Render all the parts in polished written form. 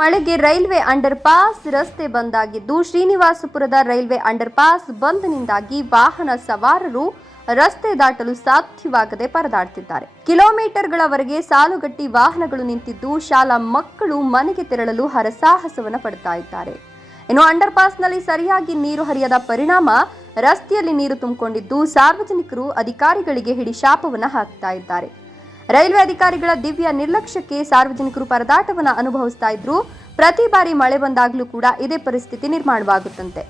ಮಳೆಗೆ railway under pass ರಸ್ತೆ ಬಂದಾಗಿದ್ದು ಶ್ರೀನಿವಾಸಪುರದ railway under pass ಬಂದ್ನಿಂದಾಗಿ ವಾಹನ ಸವಾರರು ರಸ್ತೆ ದಾಟಲು ಸಾಧ್ಯವಾಗದೆ ಪರದಾಡುತ್ತಿದ್ದಾರೆ. ಕಿಲೋಮೀಟರ್ಗಳವರೆಗೆ ಸಾಲುಗಟ್ಟಿ ವಾಹನಗಳು ನಿಂತಿದ್ದು ಶಾಲಾ ಮಕ್ಕಳು ಮನೆಗೆ ತೆರಳಲು ಹರಸಾಹಸವನ್ನು ಪಡ್ತಾ ಇದ್ದಾರೆ. ಇನ್ನು ಅಂಡರ್ ಪಾಸ್ನಲ್ಲಿ ಸರಿಯಾಗಿ ನೀರು ಹರಿಯದ ಪರಿಣಾಮ ರಸ್ತೆಯಲ್ಲಿ ನೀರು ತುಂಬಿಕೊಂಡಿದ್ದು ಸಾರ್ವಜನಿಕರು ಅಧಿಕಾರಿಗಳಿಗೆ ಹಿಡಿಶಾಪವನ್ನು ಹಾಕ್ತಾ ಇದ್ದಾರೆ. ರೈಲ್ವೆ ಅಧಿಕಾರಿಗಳ ದಿವ್ಯ ನಿರ್ಲಕ್ಷ್ಯಕ್ಕೆ ಸಾರ್ವಜನಿಕರು ಪರದಾಟವನ್ನು ಅನುಭವಿಸ್ತಾ ಇದ್ರು. ಪ್ರತಿ ಬಾರಿ ಮಳೆ ಬಂದಾಗಲೂ ಕೂಡ ಇದೇ ಪರಿಸ್ಥಿತಿ ನಿರ್ಮಾಣವಾಗುತ್ತಂತೆ.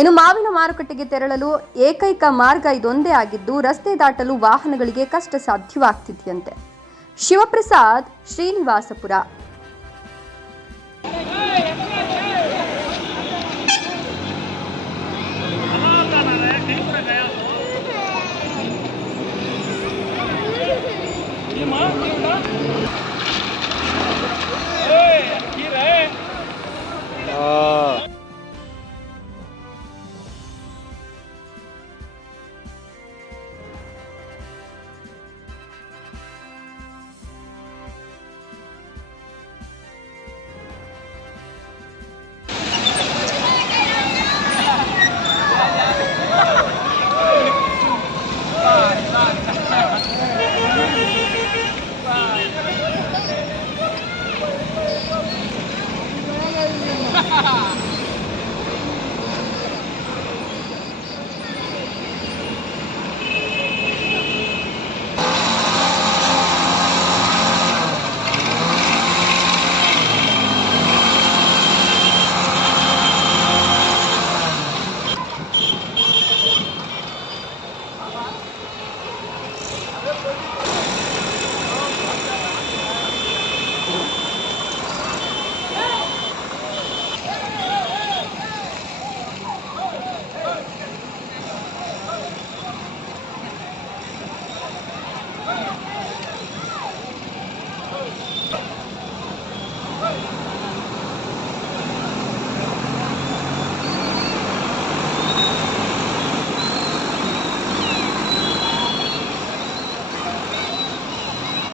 ಇನ್ನು ಮಾವಿನ ಮಾರುಕಟ್ಟೆಗೆ ತೆರಳಲು ಏಕೈಕ ಮಾರ್ಗ ಇದೊಂದೇ ಆಗಿದ್ದು ರಸ್ತೆ ದಾಟಲು ವಾಹನಗಳಿಗೆ ಕಷ್ಟ ಸಾಧ್ಯವಾಗ್ತಿದೆಯಂತೆ. ಶಿವಪ್ರಸಾದ್, ಶ್ರೀನಿವಾಸಪುರ.